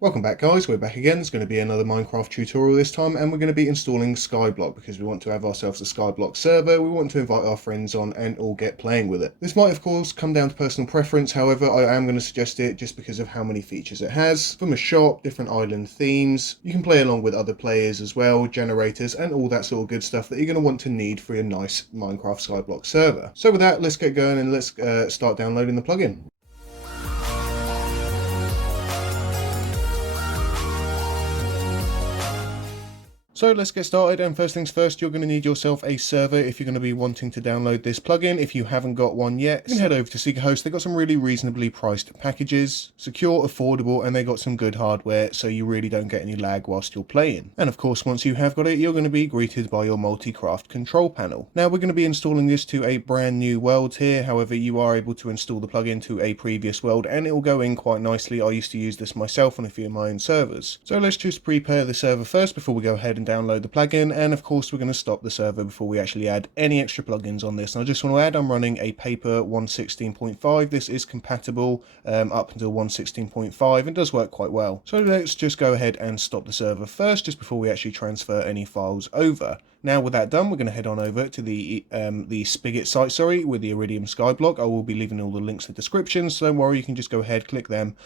Welcome back guys, we're back again. It's going to be another Minecraft tutorial this time, and we're going to be installing Skyblock because we want to have ourselves a Skyblock server. We want to invite our friends on and all get playing with it. This might of course come down to personal preference, however I am going to suggest it just because of how many features it has. From a shop, different island themes, you can play along with other players as well, generators and all that sort of good stuff that you're going to want to need for your nice Minecraft Skyblock server. So with that, let's get going and let's start downloading the plugin. So let's get started, and first things first, you're going to need yourself a server if you're going to be wanting to download this plugin. If you haven't got one yet, you can head over to SeekaHost. They've got some really reasonably priced packages, secure, affordable, and they got some good hardware so you really don't get any lag whilst you're playing. And of course, once you have got it, you're going to be greeted by your multi-craft control panel. Now we're going to be installing this to a brand new world here. However, you are able to install the plugin to a previous world and it will go in quite nicely. I used to use this myself on a few of my own servers. So let's just prepare the server first before we go ahead and download the plugin, and of course we're going to stop the server before we actually add any extra plugins on this. And I just want to add, I'm running a paper 1.16.5. this is compatible up until 1.16.5 and does work quite well. So let's just go ahead and stop the server first just before we actually transfer any files over. Now with that done, we're going to head on over to the Spigot site, with the Iridum Skyblock. I will be leaving all the links in the description, so don't worry, you can just go ahead, click them,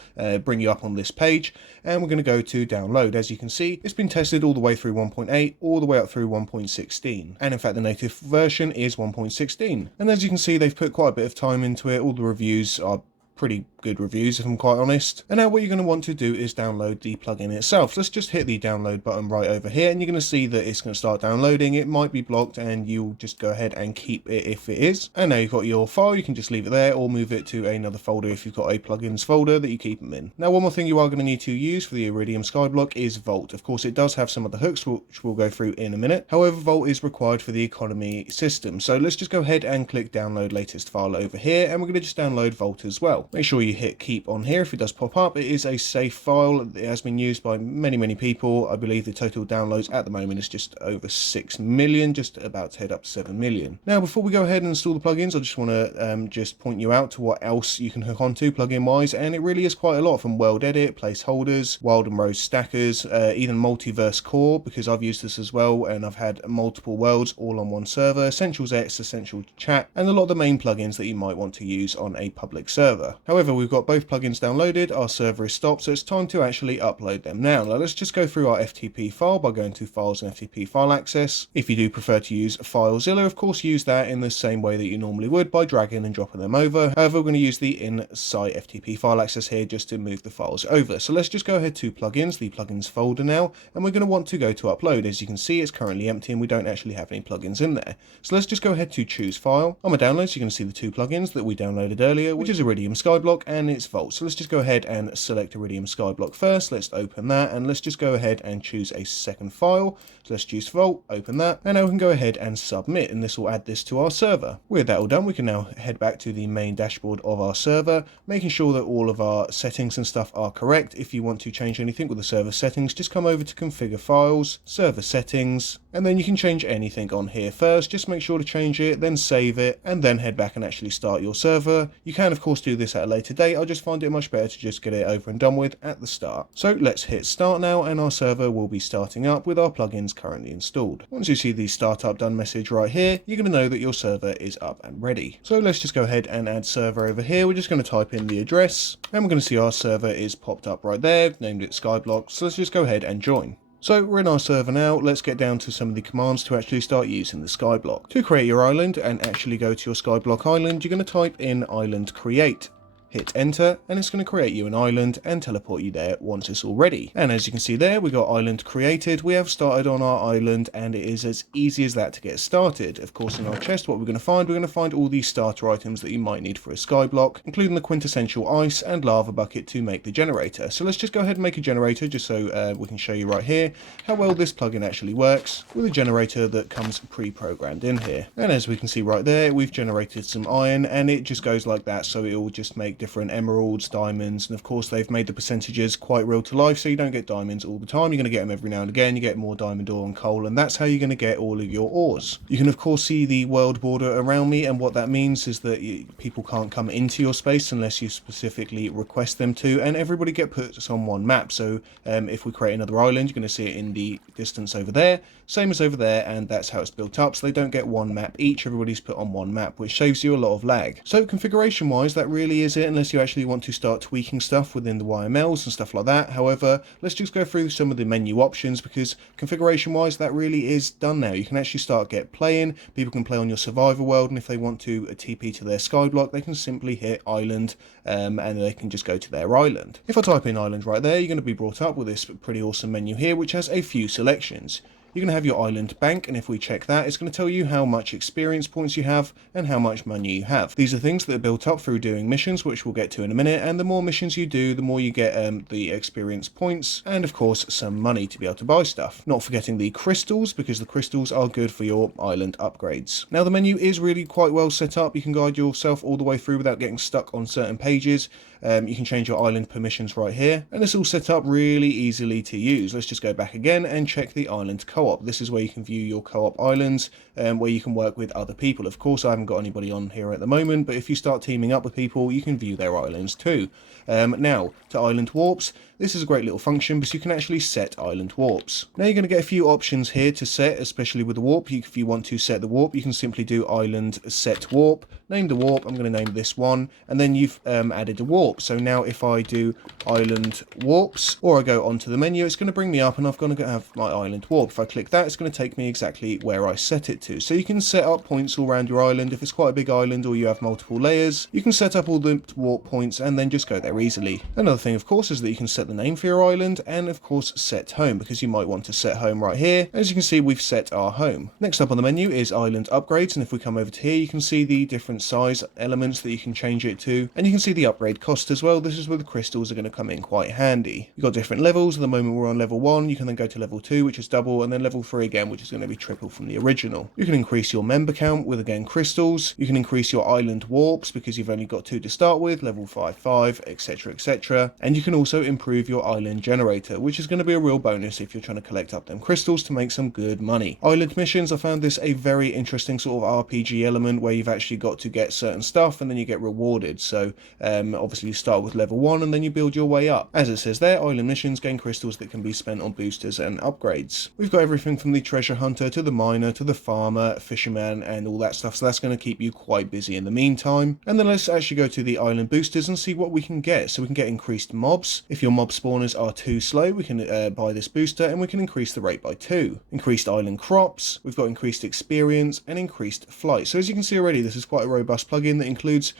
bring you up on this page, and we're going to go to download. As you can see, it's been tested all the way through 1.8, all the way up through 1.16, and in fact the native version is 1.16. And as you can see, they've put quite a bit of time into it. All the reviews are pretty good reviews if I'm quite honest. And now what you're going to want to do is download the plugin itself. So let's just hit the download button right over here, and you're going to see that it's going to start downloading. It might be blocked and you'll just go ahead and keep it if it is. And now you've got your file, you can just leave it there or move it to another folder if you've got a plugins folder that you keep them in. Now one more thing you are going to need to use for the Iridum Skyblock is Vault. Of course it does have some other hooks which we'll go through in a minute. However, Vault is required for the economy system. So let's just go ahead and click download latest file over here, and we're going to just download Vault as well. Make sure you hit keep on here if it does pop up. It is a safe file. It has been used by many people. I believe the total downloads at the moment is just over 6 million, just about to head up to 7 million. Now before we go ahead and install the plugins, I just want to just point you out to what else you can hook onto plugin wise, and it really is quite a lot, from world edit, placeholders, wild and rose stackers, even multiverse core, because I've used this as well and I've had multiple worlds all on one server, essentials X, essential chat, and a lot of the main plugins that you might want to use on a public server. However, we've got both plugins downloaded, our server is stopped, so it's time to actually upload them. Now let's just go through our FTP file by going to files and FTP file access. If you do prefer to use FileZilla, of course use that in the same way that you normally would by dragging and dropping them over. However, we're going to use the in-site FTP file access here just to move the files over. So let's just go ahead to plugins, the plugins folder now, and we're going to want to go to upload. As you can see, it's currently empty and we don't actually have any plugins in there. So let's just go ahead to choose file. On my downloads, you're going to see the two plugins that we downloaded earlier, which is Iridum Skyblock and its Vault. So let's just go ahead and select Iridum Skyblock first. Let's open that, and let's just go ahead and choose a second file. So let's choose Vault, open that, and now we can go ahead and submit, and this will add this to our server. With that all done, we can now head back to the main dashboard of our server, making sure that all of our settings and stuff are correct. If you want to change anything with the server settings, just come over to configure files, server settings, and then you can change anything on here first. Just make sure to change it, then save it, and then head back and actually start your server. You can of course do this at a later date. I just find it much better to just get it over and done with at the start. So let's hit start now, and our server will be starting up with our plugins currently installed. Once you see the startup done message right here, you're going to know that your server is up and ready. So let's just go ahead and add server over here. We're just going to type in the address, and we're going to see our server is popped up right there, named it Skyblock. So let's just go ahead and join. So we're in our server now. Let's get down to some of the commands to actually start using the Skyblock. To create your island and actually go to your Skyblock island, you're going to type in island create. Hit enter, and it's going to create you an island and teleport you there once it's all ready. And as you can see there, we got island created. We have started on our island, and it is as easy as that to get started. Of course, in our chest, what we're going to find all these starter items that you might need for a skyblock, including the quintessential ice and lava bucket to make the generator. So let's just go ahead and make a generator just so we can show you right here how well this plugin actually works with a generator that comes pre-programmed in here. And as we can see right there, we've generated some iron, and it just goes like that, so it will just make different emeralds, diamonds, and of course they've made the percentages quite real to life, so you don't get diamonds all the time. You're going to get them every now and again. You get more diamond ore and coal, and that's how you're going to get all of your ores. You can of course see the world border around me, and what that means is that people can't come into your space unless you specifically request them to, and everybody get put on one map. So if we create another island, you're going to see it in the distance over there, same as over there, and that's how it's built up. So they don't get one map each, everybody's put on one map, which saves you a lot of lag. So configuration wise, that really is it, unless you actually want to start tweaking stuff within the YMLs and stuff like that. However, let's just go through some of the menu options, because configuration wise, that really is done now. You can actually start playing. People can play on your survivor world, and if they want to TP to their Skyblock, they can simply hit island, and they can just go to their island. If I type in island right there, you're going to be brought up with this pretty awesome menu here, which has a few selections. You're going to have your island bank, and if we check that, it's going to tell you how much experience points you have and how much money you have. These are things that are built up through doing missions, which we'll get to in a minute, and the more missions you do, the more you get the experience points, and of course some money to be able to buy stuff. Not forgetting the crystals, because the crystals are good for your island upgrades. Now the menu is really quite well set up. You can guide yourself all the way through without getting stuck on certain pages. You can change your island permissions right here, and it's all set up really easily to use. Let's just go back again and check the island co-op. This is where you can view your co-op islands, where you can work with other people. Of course, I haven't got anybody on here at the moment, but if you start teaming up with people, you can view their islands too. Now, to island warps. This is a great little function because you can actually set island warps. Now you're going to get a few options here to set, especially with the warp. If you want to set the warp, you can simply do island set warp, name the warp. I'm going to name this one, and then you've added a warp. So now if I do island warps, or I go onto the menu, it's going to bring me up and I've got to have my island warp. If I click that, it's going to take me exactly where I set it to. So you can set up points all around your island. If it's quite a big island or you have multiple layers, you can set up all the warp points and then just go there easily. Another thing, of course, is that you can set the name for your island, and of course set home, because you might want to set home right here. As you can see, we've set our home. Next up on the menu is island upgrades, and if we come over to here, you can see the different size elements that you can change it to, and you can see the upgrade cost as well. This is where the crystals are going to come in quite handy. You've got different levels. At the moment we're on level 1, you can then go to level 2, which is double, and then level 3 again, which is going to be triple from the original. You can increase your member count with, again, crystals. You can increase your island warps because you've only got 2 to start with, level 5, etc, etc, and you can also improve your island generator, which is going to be a real bonus if you're trying to collect up them crystals to make some good money. Island missions, I found this a very interesting sort of RPG element where you've actually got to get certain stuff and then you get rewarded. So obviously you start with level 1 and then you build your way up. As it says there, island missions gain crystals that can be spent on boosters and upgrades. We've got everything from the treasure hunter to the miner to the farmer, fisherman, and all that stuff, so that's going to keep you quite busy in the meantime. And then let's actually go to the island boosters and see what we can get. So we can get increased mobs. If your mob spawners are too slow, we can buy this booster and we can increase the rate by 2. Increased island crops, we've got increased experience and increased flight. So as you can see already, this is quite a robust plugin that includes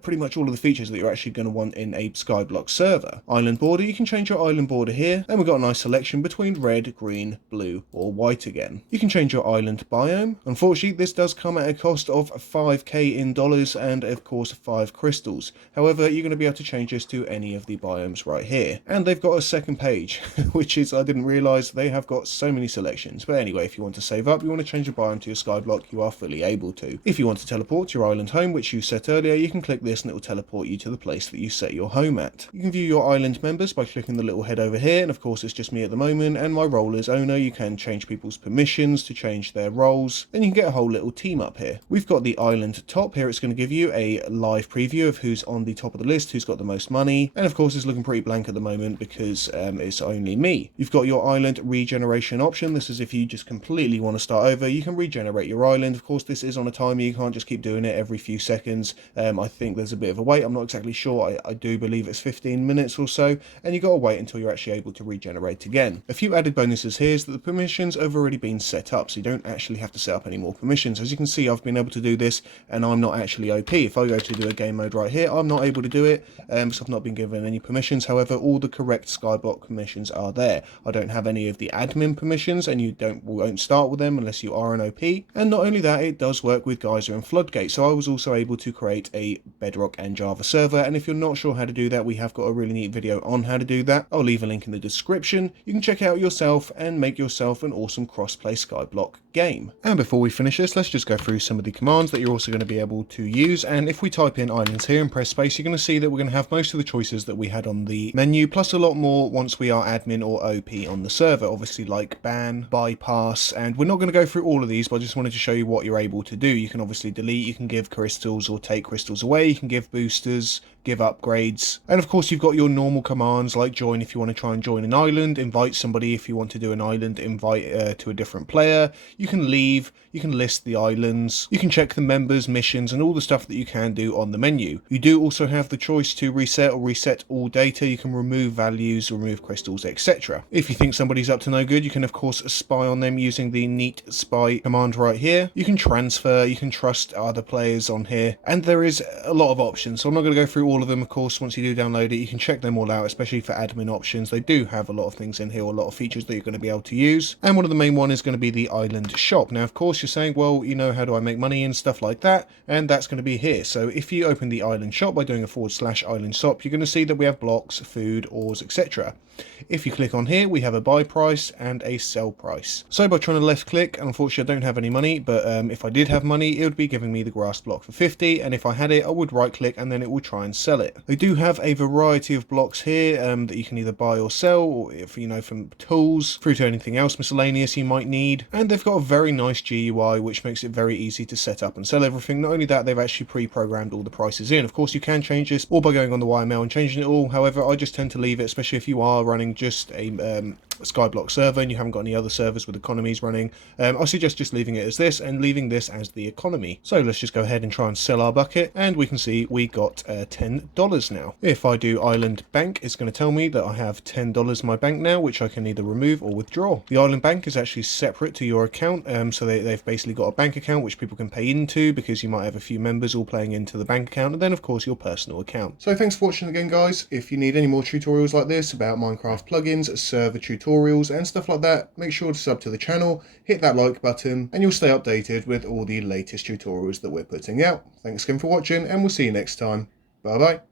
pretty much all of the features that you're actually going to want in a Skyblock server. Island border, you can change your island border here, and we've got a nice selection between red, green, blue, or white again. You can change your island biome. Unfortunately, this does come at a cost of 5k in dollars and of course 5 crystals. However, you're going to be able to change this to any of the biomes right here. And they've got a second page, which is, I didn't realise they have got so many selections. But anyway, if you want to save up, you want to change your biome to your Skyblock, you are fully able to. If you want to teleport to your island home, which you set earlier, you can click this and it will teleport you to the place that you set your home at. You can view your island members by clicking the little head over here, and of course it's just me at the moment and my role as owner. You can change people's permissions to change their roles, and you can get a whole little team up here. We've got the island top here. It's going to give you a live preview of who's on the top of the list, who's got the most money, and of course it's looking pretty blank at the moment because it's only me. You've got your island regeneration option. This is if you just completely want to start over, you can regenerate your island. Of course this is on a timer, you can't just keep doing it every few seconds. I think there's a bit of a wait. I'm not exactly sure. I do believe it's 15 minutes or so, and you got to wait until you're actually able to regenerate again. A few added bonuses here is that the permissions have already been set up, so you don't actually have to set up any more permissions. As you can see, I've been able to do this and I'm not actually OP. If I go to do a game mode right here, I'm not able to do it because I've not been given any permissions. However, all the correct Skyblock permissions are there. I don't have any of the admin permissions, and you won't start with them unless you are an OP. And not only that, it does work with Geyser and Floodgate, so I was also able to create a Bedrock and Java server, and if you're not sure how to do that, we have got a really neat video on how to do that. I'll leave a link in the description. You can check it out yourself and make yourself an awesome cross-play Skyblock game. And before we finish this, let's just go through some of the commands that you're also going to be able to use. And if we type in islands here and press space, you're going to see that we're going to have most of the choices that we had on the menu, plus a lot more once we are admin or OP on the server, obviously, like ban, bypass, and we're not going to go through all of these, but I just wanted to show you what you're able to do. You can obviously delete, you can give crystals or take crystals away, you can give boosters, give upgrades, and of course you've got your normal commands like join if you want to try and join an island, invite somebody if you want to do an island invite to a different player, you can leave, you can list the islands, you can check the members, missions, and all the stuff that you can do on the menu. You do also have the choice to reset or reset all data, you can remove values, remove crystals, etc. If you think somebody's up to no good, you can of course spy on them using the neat spy command right here. You can transfer, you can trust other players on here, and there is a lot of options, so I'm not going to go through all of them. Of course, once you do download it, you can check them all out, especially for admin options. They do have a lot of things in here, a lot of features that you're going to be able to use, and one of the main one is going to be the island shop. Now of course you're saying, well, you know, how do I make money and stuff like that, and that's going to be here. So if you open the island shop by doing a /island shop, you're going to see that we have blocks, food, ores, etc. If you click on here, we have a buy price and a sell price. So by trying to left click, unfortunately I don't have any money, but if I did have money, it would be giving me the grass block for 50, and if I had it, I would right click and then it would try and sell it. They do have a variety of blocks here that you can either buy or sell, or if you know, from tools through to anything else miscellaneous you might need, and they've got a very nice GUI which makes it very easy to set up and sell everything. Not only that, they've actually pre-programmed all the prices in. Of course you can change this all by going on the YML and changing it all, however I just tend to leave it, especially if you are running just a Skyblock server and you haven't got any other servers with economies running. I suggest just leaving it as this and leaving this as the economy. So let's just go ahead and try and sell our bucket, and we can see we got $10 now. If I do Island Bank, it's going to tell me that I have $10 in my bank now, which I can either remove or withdraw. The Island Bank is actually separate to your account, so they've basically got a bank account which people can pay into, because you might have a few members all playing into the bank account, and then of course your personal account. So thanks for watching again, guys. If you need any more tutorials like this about Minecraft plugins, server tutorials and stuff like that, make sure to sub to the channel, hit that like button, and you'll stay updated with all the latest tutorials that we're putting out. Thanks again for watching, and we'll see you next time. Bye bye.